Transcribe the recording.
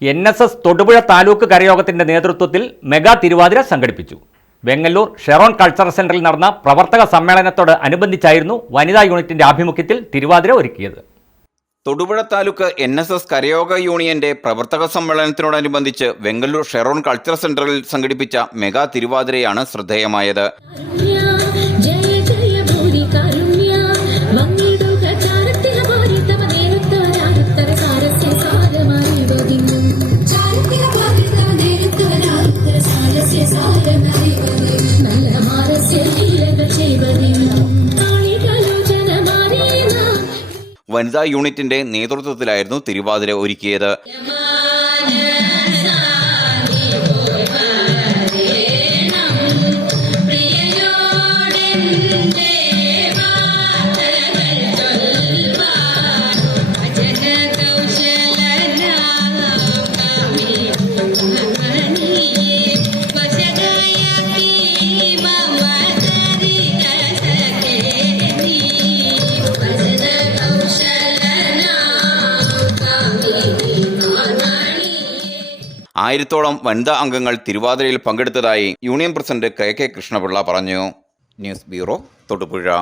NSS Thodupuzha taluk കരയോഗത്തിന്റെ നേതൃത്വത്തിൽ mega Thiruvathira സംഘടിപ്പിച്ചു. Vengallur chevron cultural സെന്ററിൽ നടന്ന പ്രവർത്തക സമ്മേളനത്തോട് അനുബന്ധിച്ചായിരുന്നു വനിതാ യൂണിറ്റിന്റെ ആഭിമുഖ്യത്തിൽ തിരുവാതിര ഒരുക്കിയത്. തൊടുപുഴ താലൂക്ക് NSS കരയോഗ യൂണിയന്റെ പ്രവർത്തക സമ്മേളനത്തിനോടനുബന്ധിച്ച് വെങ്ങല്ലൂർ ഷെറോൺ കൾച്ചറൽ സെന്ററിൽ സംഘടിപ്പിച്ച മെഗാ തിരുവാതിരയാണ് ശ്രദ്ധേയമായത്. വനിതാ യൂണിറ്റിന്റെ നേതൃത്വത്തിലായിരുന്നു തിരുവാതിര ഒരുക്കിയത്. ആയിരത്തോളം വനിതാ അംഗങ്ങൾ തിരുവാതിരയിൽ പങ്കെടുത്തതായി യൂണിയൻ പ്രസിഡന്റ് KK കൃഷ്ണപിള്ള പറഞ്ഞു. News bureau, Thodupuzha.